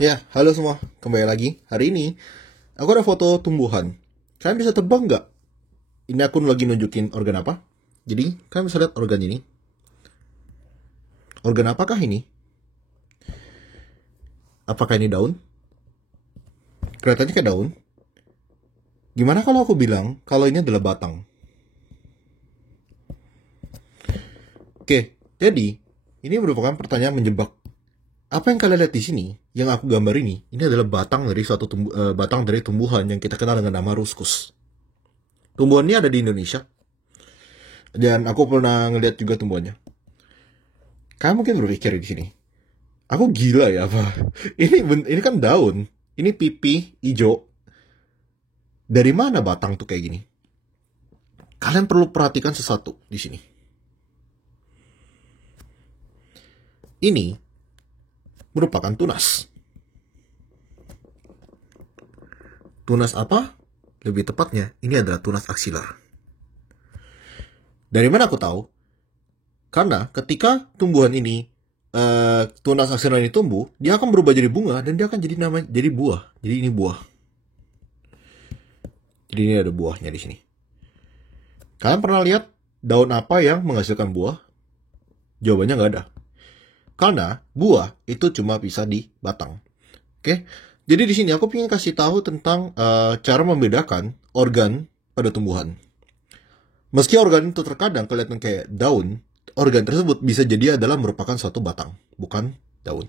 Ya, halo semua. Kembali lagi. Hari ini, aku ada foto tumbuhan. Kalian bisa tebak nggak? Ini aku lagi nunjukin organ apa. Jadi, kalian bisa lihat organ ini. Organ apakah ini? Apakah ini daun? Kelihatannya kayak daun. Gimana kalau aku bilang kalau ini adalah batang? Oke, jadi ini merupakan pertanyaan menjebak. Apa yang kalian lihat di sini, yang aku gambar ini adalah batang dari batang dari tumbuhan yang kita kenal dengan nama ruskus. Tumbuhan ini ada di Indonesia, dan aku pernah ngeliat juga tumbuhannya. Kalian mungkin berpikir di sini, aku gila ya apa? Ini kan daun, ini pipi hijau. Dari mana batang tuh kayak gini? Kalian perlu perhatikan sesuatu di sini. Ini merupakan tunas. Tunas apa? Lebih tepatnya, ini adalah tunas aksilar. Dari mana aku tahu? Karena ketika tumbuhan ini, tunas aksilar ini tumbuh, dia akan berubah jadi bunga dan dia akan jadi buah. Jadi ini buah. Jadi ini ada buahnya di sini. Kalian pernah lihat daun apa yang menghasilkan buah? Jawabannya nggak ada. Karena buah itu cuma bisa di batang. Oke? Jadi di sini aku ingin kasih tahu tentang cara membedakan organ pada tumbuhan. Meski organ itu terkadang kelihatan kayak daun, organ tersebut bisa jadi adalah merupakan suatu batang, bukan daun.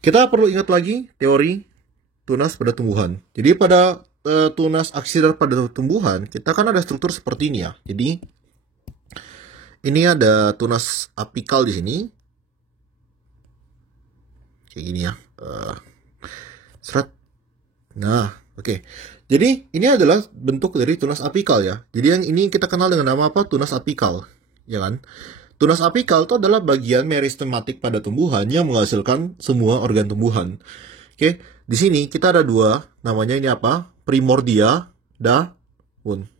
Kita perlu ingat lagi teori tunas pada tumbuhan. Jadi pada tunas aksilar pada tumbuhan, kita kan ada struktur seperti ini ya. Jadi ini ada tunas apikal di sini. Kayak gini ya. Seret. Nah, oke. Jadi ini adalah bentuk dari tunas apikal ya. Jadi yang ini kita kenal dengan nama apa? Tunas apikal, ya kan? Tunas apikal itu adalah bagian meristematik pada tumbuhan yang menghasilkan semua organ tumbuhan. Oke, di sini kita ada dua, namanya ini apa? Primordia, daun.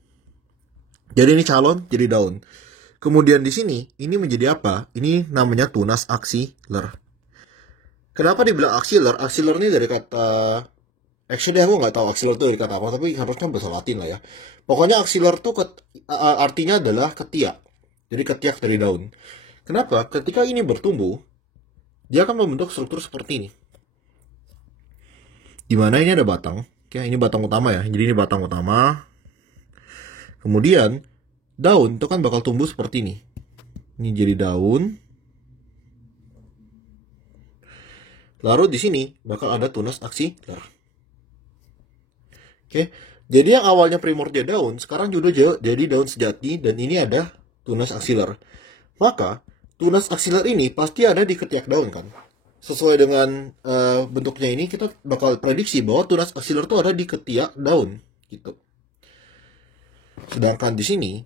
Jadi ini calon jadi daun. Kemudian di sini ini menjadi apa? Ini namanya tunas aksiler. Kenapa dibilang aksiler? Aksiler ini dari kata, actually aku nggak tahu aksiler itu dari kata apa, tapi harusnya bahasa Latin lah ya. Pokoknya aksiler itu artinya adalah ketiak. Jadi ketiak dari daun. Kenapa? Ketika ini bertumbuh, dia akan membentuk struktur seperti ini. Dimana ini ada batang. Oke, ini batang utama ya. Jadi ini batang utama. Kemudian daun itu kan bakal tumbuh seperti ini. Ini jadi daun. Lalu di sini bakal ada tunas aksiler. Oke, jadi yang awalnya primordia daun, sekarang juga jadi daun sejati dan ini ada tunas aksiler. Maka tunas aksiler ini pasti ada di ketiak daun kan. Sesuai dengan bentuknya ini kita bakal prediksi bahwa tunas aksiler itu ada di ketiak daun gitu. Sedangkan di sini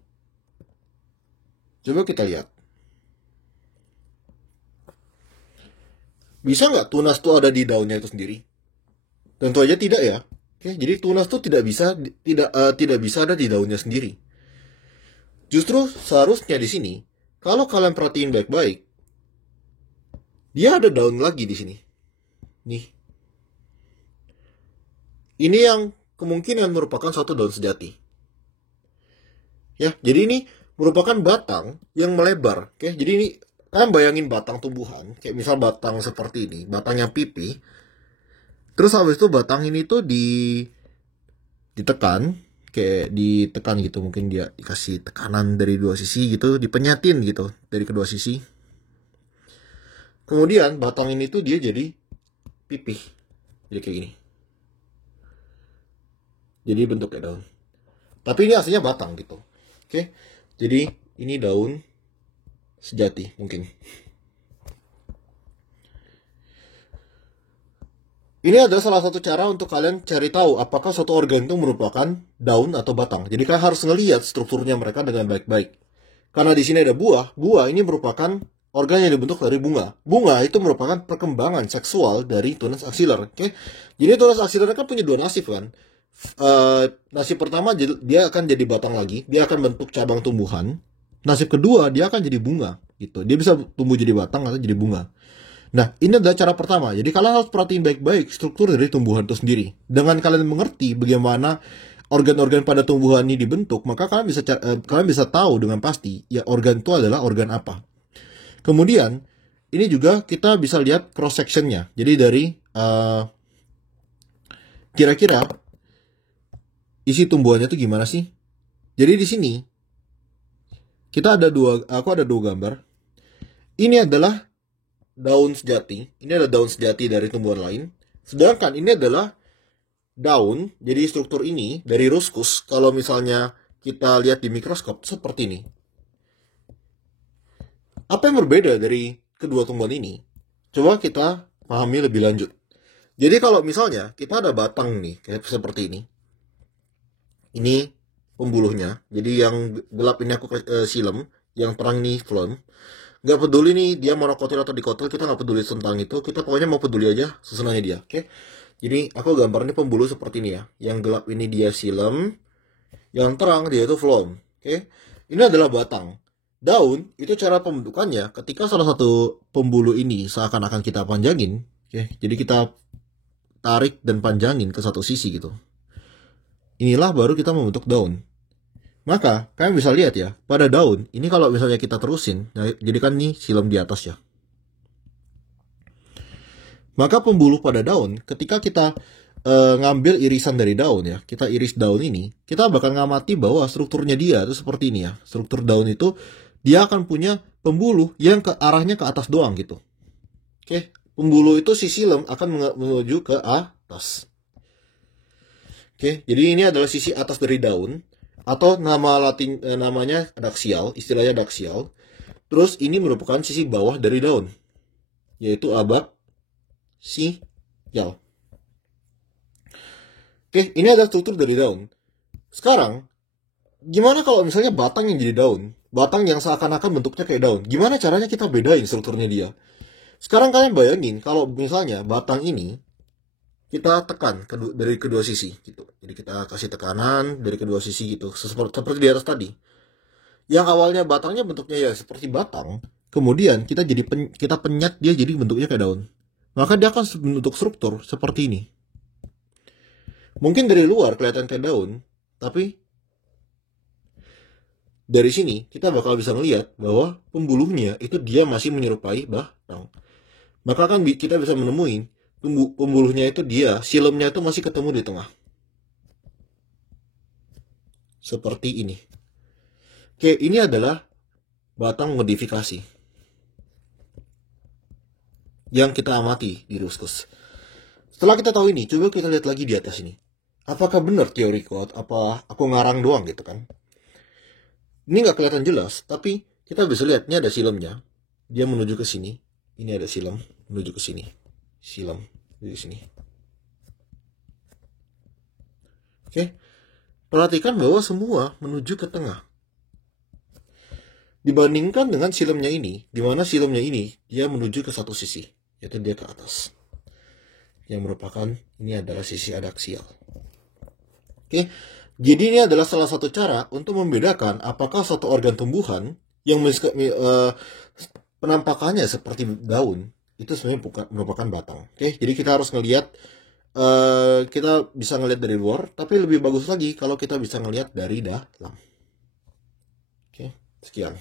coba kita lihat. Bisa nggak tunas itu ada di daunnya itu sendiri? Tentu aja tidak ya. Oke, jadi tunas itu tidak bisa ada di daunnya sendiri. Justru seharusnya di sini, kalau kalian perhatiin baik-baik, dia ada daun lagi di sini. Nih. Ini yang kemungkinan merupakan suatu daun sejati. Ya, jadi ini merupakan batang yang melebar. Oke, jadi ini kalian bayangin batang tumbuhan, kayak misal batang seperti ini, batangnya pipi. Terus habis itu batang ini tuh ditekan, kayak ditekan gitu, mungkin dia dikasih tekanan dari dua sisi gitu, dipenyatin gitu dari kedua sisi. Kemudian batang ini tuh dia jadi pipih, jadi kayak gini. Jadi bentuknya daun. Tapi ini aslinya batang gitu. Oke, jadi ini daun sejati mungkin. Ini adalah salah satu cara untuk kalian cari tahu apakah suatu organ itu merupakan daun atau batang. Jadi kalian harus ngelihat strukturnya mereka dengan baik-baik. Karena di sini ada buah. Buah ini merupakan organ yang dibentuk dari bunga. Bunga itu merupakan perkembangan seksual dari tunas aksiler. Oke, jadi tunas aksiler kan punya dua nasib kan. Nasib pertama dia akan jadi batang lagi, dia akan bentuk cabang tumbuhan. Nasib kedua dia akan jadi bunga gitu. Dia bisa tumbuh jadi batang atau jadi bunga. Nah, ini adalah cara pertama. Jadi kalian harus perhatiin baik-baik struktur dari tumbuhan itu sendiri. Dengan kalian mengerti bagaimana organ-organ pada tumbuhan ini dibentuk, maka kalian bisa tahu dengan pasti ya organ itu adalah organ apa. Kemudian ini juga kita bisa lihat cross sectionnya. Jadi dari kira-kira isi tumbuhannya itu gimana sih? Jadi di sini aku ada dua gambar. Ini adalah daun sejati. Ini adalah daun sejati dari tumbuhan lain. Sedangkan ini adalah daun, jadi struktur ini dari Ruscus, kalau misalnya kita lihat di mikroskop seperti ini. Apa yang berbeda dari kedua tumbuhan ini? Coba kita pahami lebih lanjut. Jadi kalau misalnya kita ada batang nih, kayak seperti ini. Ini pembuluhnya. Jadi yang gelap ini aku silem, yang terang ini phloem. Nggak peduli nih dia monokotil atau dikotil, kita nggak peduli tentang itu. Kita pokoknya mau peduli aja susunannya dia, oke? Jadi aku gambarnya pembuluh seperti ini ya. Yang gelap ini dia silem, yang terang dia itu phloem, oke? Ini adalah batang. Daun itu cara pembentukannya ketika salah satu pembuluh ini seakan-akan kita panjangin, oke? Jadi kita tarik dan panjangin ke satu sisi gitu. Inilah baru kita membentuk daun. Maka kalian bisa lihat ya, pada daun ini kalau misalnya kita terusin, jadi kan ini silem di atas ya. Maka pembuluh pada daun, ketika kita ngambil irisan dari daun ya, kita iris daun ini, kita bakal ngamati bahwa strukturnya dia itu seperti ini ya. Struktur daun itu dia akan punya pembuluh yang ke arahnya ke atas doang gitu. Oke, pembuluh itu si silem akan menuju ke atas. Oke, jadi ini adalah sisi atas dari daun, atau namanya adaksial, istilahnya adaksial. Terus ini merupakan sisi bawah dari daun, yaitu abaksial. Oke, ini adalah struktur dari daun. Sekarang, gimana kalau misalnya batang yang jadi daun? Batang yang seakan-akan bentuknya kayak daun. Gimana caranya kita bedain strukturnya dia? Sekarang kalian bayangin kalau misalnya batang ini kita tekan dari kedua sisi gitu. Jadi kita kasih tekanan dari kedua sisi gitu, seperti di atas tadi. Yang awalnya batangnya bentuknya ya seperti batang, kemudian kita penyat dia jadi bentuknya kayak daun. Maka dia akan bentuk struktur seperti ini. Mungkin dari luar kelihatan kayak daun, tapi dari sini kita bakal bisa melihat bahwa pembuluhnya itu dia masih menyerupai batang. Maka kan kita bisa menemui pembuluhnya itu dia, silemnya itu masih ketemu di tengah. Seperti ini. Oke, ini adalah batang modifikasi yang kita amati di Ruscus. Setelah kita tahu ini, coba kita lihat lagi di atas ini. Apakah benar teoriku apa aku ngarang doang gitu kan? Ini nggak kelihatan jelas, tapi kita bisa lihat ini ada silemnya. Dia menuju ke sini. Ini ada silem menuju ke sini. Silem di sini. Oke. Perhatikan bahwa semua menuju ke tengah. Dibandingkan dengan silemnya ini, di mana silemnya ini dia menuju ke satu sisi, yaitu dia ke atas. Yang merupakan ini adalah sisi adaksial. Oke. Jadi ini adalah salah satu cara untuk membedakan apakah suatu organ tumbuhan yang penampakannya seperti daun itu sebenarnya merupakan batang. Oke, jadi kita harus ngelihat, kita bisa ngelihat dari luar, tapi lebih bagus lagi kalau kita bisa ngelihat dari dalam. Oke, sekian.